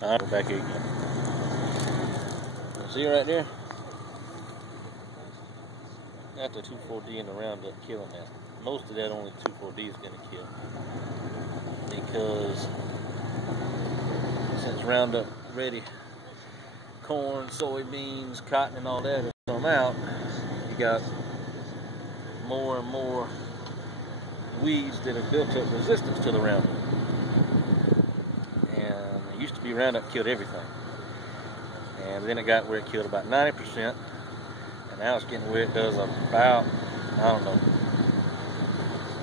Alright, we're back here again. See right there? Got the 2,4-D in the Roundup killing that. Most of that only 2,4-D is going to kill. Because since Roundup ready corn, soybeans, cotton and all that has come out, you got more and more weeds that have built up resistance to the Roundup. And it used to be Roundup killed everything. And then it got where it killed about 90%. And now it's getting where it does about, I don't know,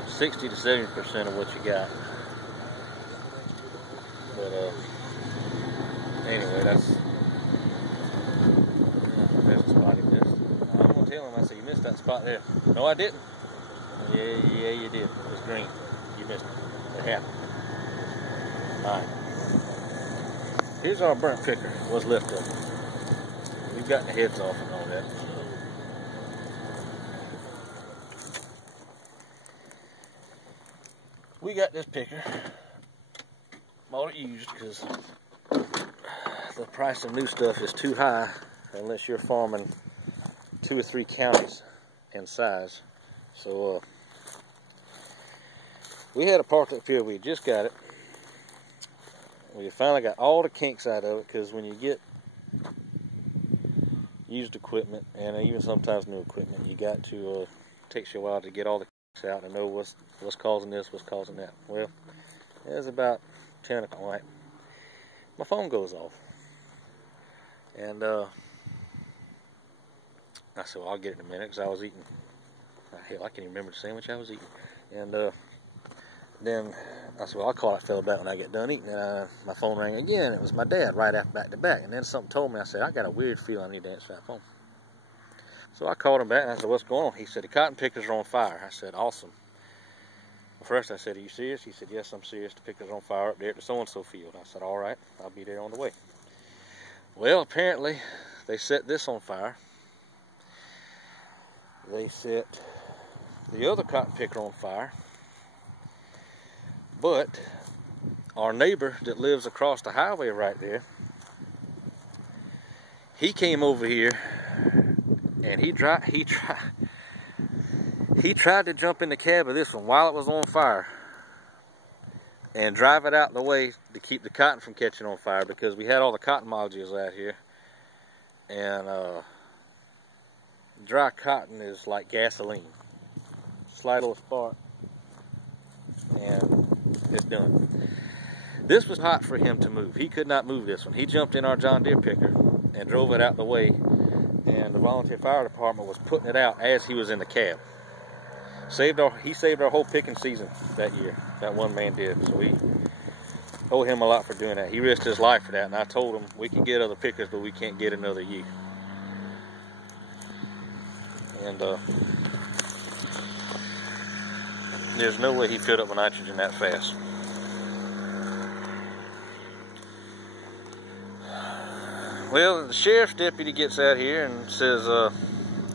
60 to 70% of what you got. But anyway, that's a spot he missed. I'm gonna tell him, I said, you missed that spot there. No, I didn't. Yeah, you did. It was green. You missed it. It happened. Alright. Here's our burnt picker, what's left of it. We've gotten the heads off and all that. We got this picker. Bought it used because the price of new stuff is too high unless you're farming 2 or 3 counties in size. So we had a part up here, we just got it. We finally got all the kinks out of it, because when you get used equipment and even sometimes new equipment, you got to it takes you a while to get all the kinks out and know what's causing this, what's causing that. Well, it was about 10 o'clock. My phone goes off, and I said, well, I'll get it in a minute, because I was eating. Hell, I can't even remember the sandwich I was eating. And then I said, well, I'll call that fella back when I get done eating. And my phone rang again. It was my dad right after back to back. And then something told me, I said, I got a weird feeling I need to answer that phone. So I called him back and I said, what's going on? He said, the cotton pickers are on fire. I said, awesome. Well, first I said, are you serious? He said, yes, I'm serious. The pickers are on fire up there at the so-and-so field. I said, all right, I'll be there on the way. Well, apparently they set this on fire. They set the other cotton picker on fire. But our neighbor that lives across the highway right there, he came over here and he tried to jump in the cab of this one while it was on fire and drive it out the way to keep the cotton from catching on fire, because we had all the cotton modules out here, and dry cotton is like gasoline. Slight little spark and it's done. This was hot for him to move. He could not move this one. He jumped in our John Deere picker and drove it out the way, and the volunteer fire department was putting it out as he was in the cab. He saved our whole picking season that year. That one man did. So we owe him a lot for doing that. He risked his life for that, and I told him we can get other pickers, but we can't get another you. And there's no way he filled up with nitrogen that fast. Well, the sheriff's deputy gets out here and says,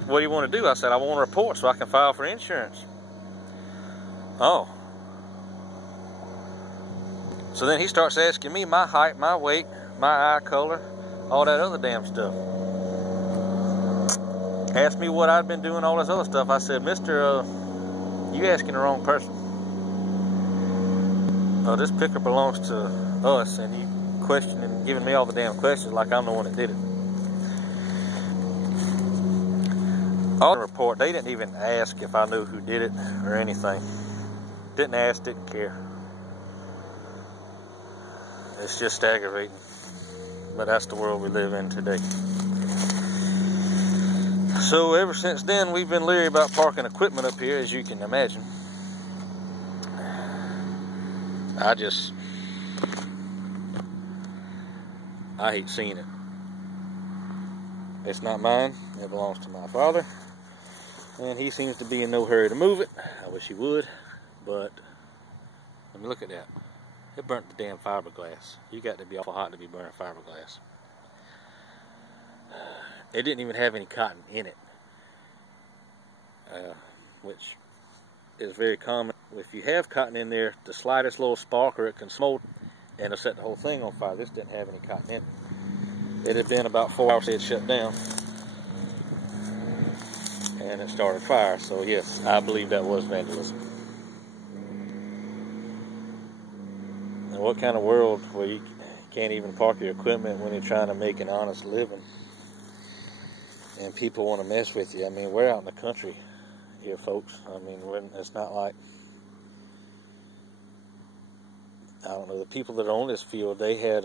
what do you want to do? I said, I want a report so I can file for insurance. Oh. So then he starts asking me my height, my weight, my eye color, all that other damn stuff. Asked me what I'd been doing, all this other stuff. I said, mister, you asking the wrong person. This picker belongs to us, and you questioning, giving me all the damn questions like I'm the one that did it. All the report, they didn't even ask if I knew who did it or anything. Didn't ask, didn't care. It's just aggravating. But that's the world we live in today. So ever since then, we've been leery about parking equipment up here, as you can imagine. I hate seeing it. It's not mine. It belongs to my father. And he seems to be in no hurry to move it. I wish he would. But let me look at that. It burnt the damn fiberglass. You got to be awful hot to be burning fiberglass. It didn't even have any cotton in it. Which is very common. If you have cotton in there, the slightest little spark or it can smoke, and it set the whole thing on fire. This didn't have any cotton in it. It had been about 4 hours it had shut down, and it started fire. So yes, I believe that was vandalism. And what kind of world where you can't even park your equipment when you're trying to make an honest living, and people want to mess with you? I mean, we're out in the country here, folks. I mean, it's not like, I don't know, the people that own this field, they had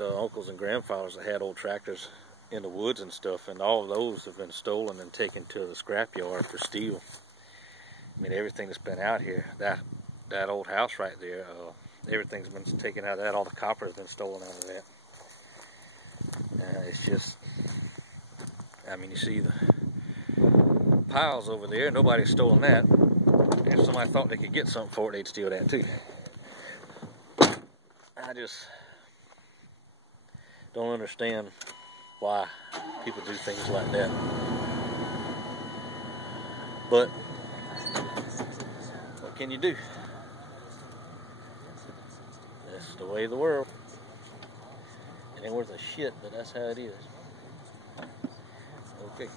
uncles and grandfathers that had old tractors in the woods and stuff, and all of those have been stolen and taken to the scrapyard for steel. I mean, everything that's been out here, that old house right there, everything's been taken out of that. All the copper has been stolen out of that. It's just, I mean, you see the piles over there, nobody's stolen that. If somebody thought they could get something for it, they'd steal that too. I just don't understand why people do things like that. But what can you do? That's the way of the world. It ain't worth a shit, but that's how it is. Okay.